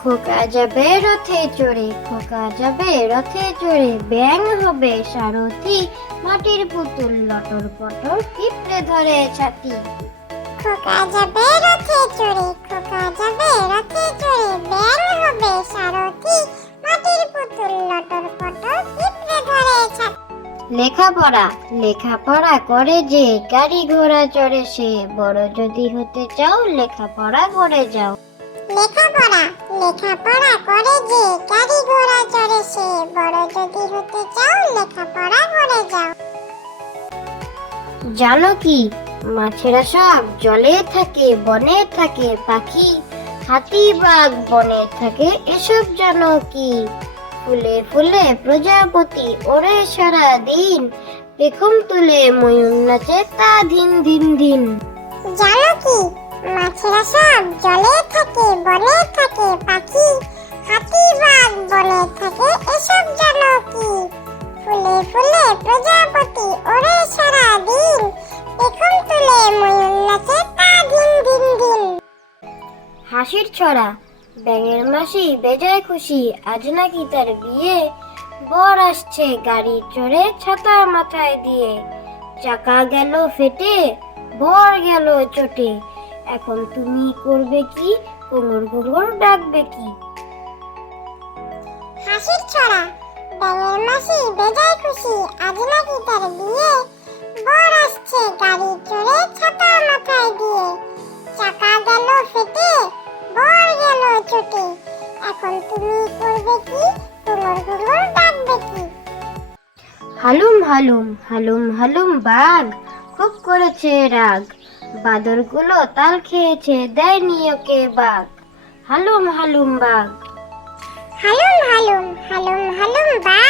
খোকা যাবে রথে চড়ে খোকা যাবে রথে চড়ে ব্যাং হবে সারথি মাটির পুতুল লটর পটর পিঁপড়ে ধরে ছাতি। খোকা যাবে রথে চড়ে খোকা যাবে রথে চড়ে ব্যাং হবে সারথি মাটির পুতুল লটর পটর পিঁপড়ে ধরে ছাতি। লেখাপড়া লেখাপড়া করে যে গাড়ি ঘোড়া চড়ে সে বড় যদি হতে চাও লেখাপড়া করে যাও। লেখাপড়া লেখাপড়া করে যে গাড়ি ঘোড়া চড়ে সে বড় যদি হতে চাও লেখাপড়া করে যাও। জানো কি মাছেরা সব জলে থাকে বনে থাকে পাখি হাতি বাঘ বনে থাকে এসব জানো কি? ফুলে ফুলে প্রজাপতি ওরে সারা দিন পেখম তুলে ময়ূর নাচে তা দিন দিন দিন। জানো কি মাছেরা সব জলে থাকে হাসির ছড়া। ব্যাঙের মাসি বেজায় খুশি, আজ নাকি তার বিয়ে। বর আসছে গাড়ি চড়ে ছাতা মাথায় দিয়ে। চাকা গেল ফেটে, বর গেল চটে। এখন তুমি করবে কি? কোমর ঘুঘুর ডাকবে কি? হাসির ছড়া, ব্যাঙের মাসি বেজায় খুশি, আজ নাকি তার বিয়ে। তুমি করবে কি তোমার ডাকবে কি হালুম হালুম হালুম হালুম বাঘ, খুব করেছে রাগ। বাদরগুলো তাল খেয়েছে, দেয়নি ওকে বাঘ। হালুম হালুম বাঘ। হালুম হালুম হালুম হালুম বাঘ।